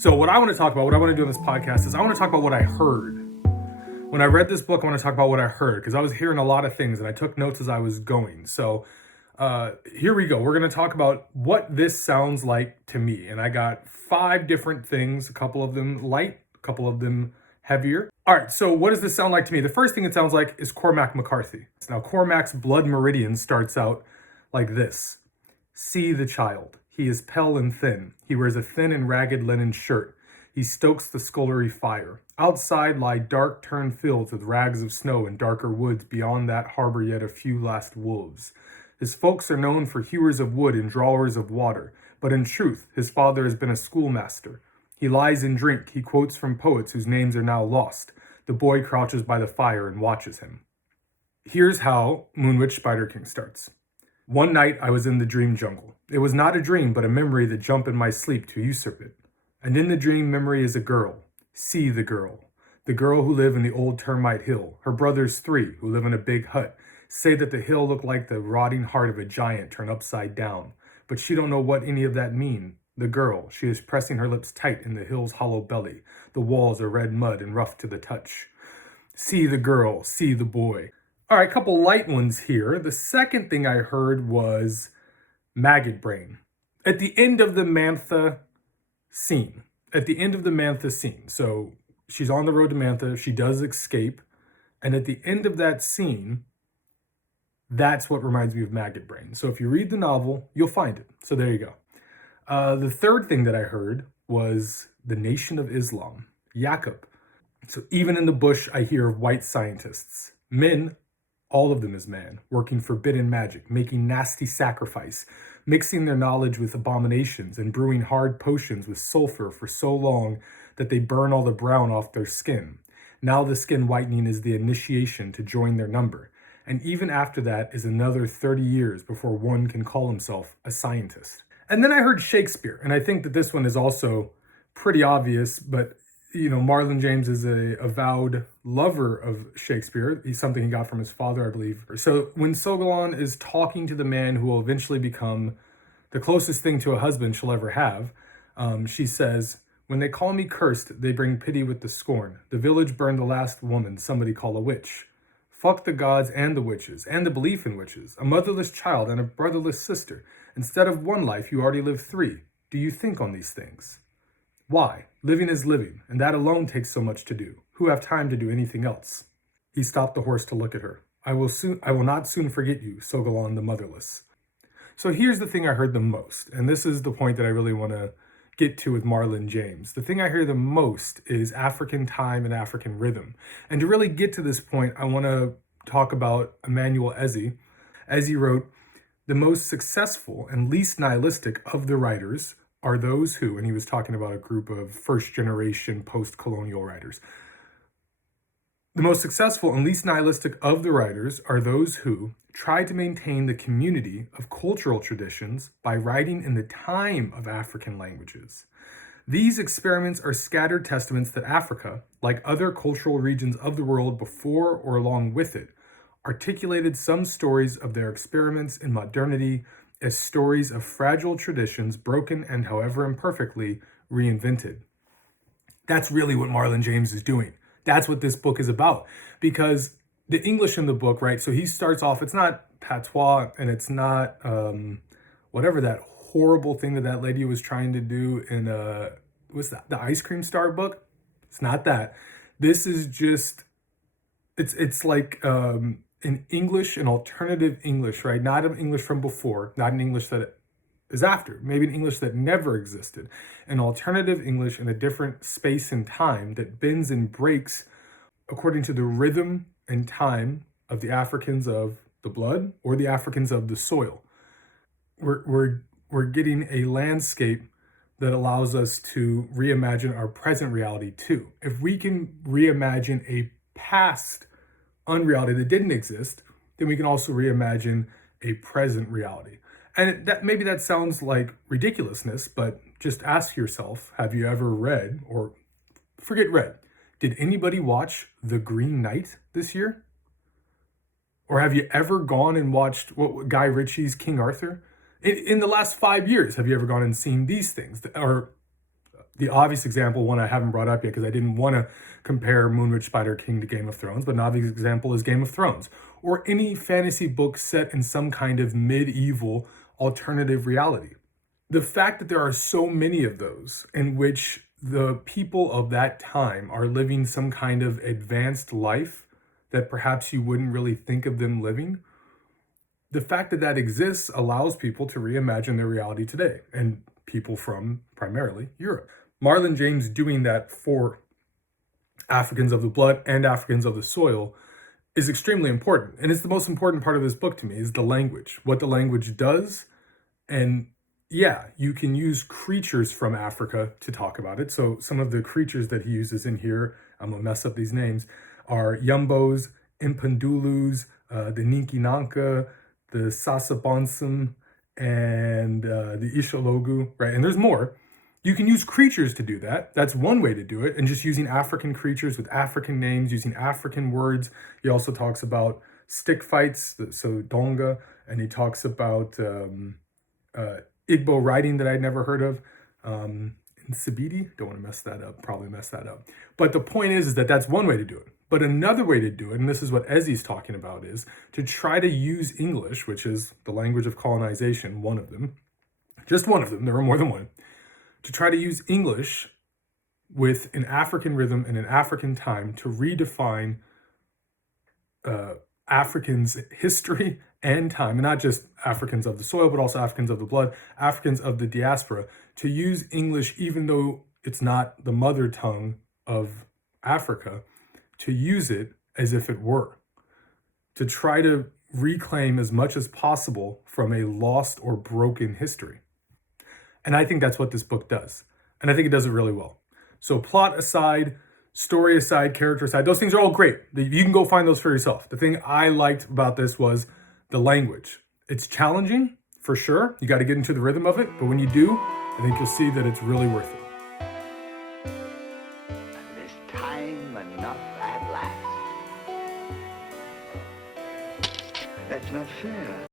So what I want to talk about, what I want to do on this podcast is I want to talk about what I heard. When I read this book, I want to talk about what I heard because I was hearing a lot of things and I took notes as I was going. So here we go. We're going to talk about what this sounds like to me. And I got 5 different things, a couple of them light, a couple of them heavier. All right, so what does this sound like to me? The first thing it sounds like is Cormac McCarthy. Now, Cormac's Blood Meridian starts out like this. See the child. He is pale and thin. He wears a thin and ragged linen shirt. He stokes the scullery fire. Outside lie dark turned fields with rags of snow and darker woods beyond that harbor yet a few last wolves. His folks are known for hewers of wood and drawers of water, but in truth, his father has been a schoolmaster. He lies in drink, he quotes from poets whose names are now lost. The boy crouches by the fire and watches him. Here's how Moonwitch Spider King starts. One night I was in the dream jungle. It was not a dream, but a memory that jumped in my sleep to usurp it. And in the dream memory is a girl. See the girl. The girl who lived in the old termite hill. Her brothers 3, who live in a big hut, say that the hill looked like the rotting heart of a giant turned upside down. But she don't know what any of that mean. The girl, she is pressing her lips tight in the hill's hollow belly. The walls are red mud and rough to the touch. See the girl, see the boy. All right, a couple light ones here. The second thing I heard was maggot brain. At the end of the Mantha scene. So she's on the road to Mantha. She does escape. And at the end of that scene, that's what reminds me of maggot brain. So if you read the novel, you'll find it. So there you go. The third thing that I heard was the Nation of Islam, Yaqub. So even in the bush, I hear of white scientists, men, all of them as man, working forbidden magic, making nasty sacrifice, mixing their knowledge with abominations and brewing hard potions with sulfur for so long that they burn all the brown off their skin. Now the skin whitening is the initiation to join their number. And even after that is another 30 years before one can call himself a scientist. And then I heard Shakespeare, and I think that this one is also pretty obvious, but Marlon James is a avowed lover of Shakespeare. He's something he got from his father, I believe. So when Sogalon is talking to the man who will eventually become the closest thing to a husband she'll ever have, she says, when they call me cursed, they bring pity with the scorn. The village burned the last woman somebody call a witch. Fuck the gods and the witches, and the belief in witches. A motherless child and a brotherless sister. Instead of 1 life, you already live 3. Do you think on these things? Why? Living is living, and that alone takes so much to do. Who have time to do anything else? He stopped the horse to look at her. I will not soon forget you, Sogalon the motherless. So here's the thing I heard the most, and this is the point that I really want to get to with Marlon James. The thing I hear the most is African time and African rhythm. And to really get to this point, I want to talk about Emmanuel Eze. Eze wrote, the most successful and least nihilistic of the writers are those who, and he was talking about a group of first-generation post-colonial writers. The most successful and least nihilistic of the writers are those who try to maintain the community of cultural traditions by writing in the time of African languages. These experiments are scattered testaments that Africa, like other cultural regions of the world before or along with it, articulated some stories of their experiments in modernity as stories of fragile traditions broken and, however imperfectly, reinvented. That's really what Marlon James is doing. That's what this book is about. Because the English in the book, right? So he starts off, it's not patois and it's not whatever that horrible thing that lady was trying to do in, what's that? The Ice Cream Star book? It's not that. This is just, it's like an English, an alternative English, right? Not an English from before, not an English that is after, maybe an English that never existed. An alternative English in a different space and time that bends and breaks according to the rhythm and time of the Africans of the blood or the Africans of the soil. We're getting a landscape that allows us to reimagine our present reality too. If we can reimagine a past unreality that didn't exist, then we can also reimagine a present reality. And that maybe that sounds like ridiculousness, but just ask yourself, have you ever read, or forget read, did anybody watch The Green Knight this year? Or have you ever gone and watched Guy Ritchie's King Arthur? In the last 5 years, have you ever gone and seen these things? Or The obvious example, one I haven't brought up yet because I didn't want to compare Moonwitch Spider King to Game of Thrones, but an obvious example is Game of Thrones, or any fantasy book set in some kind of medieval alternative reality. The fact that there are so many of those in which the people of that time are living some kind of advanced life that perhaps you wouldn't really think of them living, the fact that that exists allows people to reimagine their reality today, and people from primarily Europe. Marlon James doing that for Africans of the blood and Africans of the soil is extremely important. And it's the most important part of this book to me, is the language, what the language does. And yeah, you can use creatures from Africa to talk about it. So some of the creatures that he uses in here, I'm gonna mess up these names, are Yumbos, Impandulus, the Ninkinanka, the Sasabonsum, and the Ishologu, right? And there's more. You can use creatures to do that. That's one way to do it, and just using African creatures with African names, using African words. He also talks about stick fights, so donga, and he talks about Igbo writing that I'd never heard of. Sabidi, don't want to mess that up, probably mess that up. But the point is that that's one way to do it. But another way to do it, and this is what Ezzy's talking about, is to try to use English, which is the language of colonization, one of them, just one of them, there are more than one, to try to use English with an African rhythm and an African time to redefine Africans' history and time, and not just Africans of the soil, but also Africans of the blood, Africans of the diaspora, to use English, even though it's not the mother tongue of Africa, to use it as if it were, to try to reclaim as much as possible from a lost or broken history. And I think that's what this book does. And I think it does it really well. So plot aside, story aside, character aside, those things are all great. You can go find those for yourself. The thing I liked about this was the language. It's challenging, for sure. You got to get into the rhythm of it. But when you do, I think you'll see that it's really worth it. This time enough at last. That's not fair.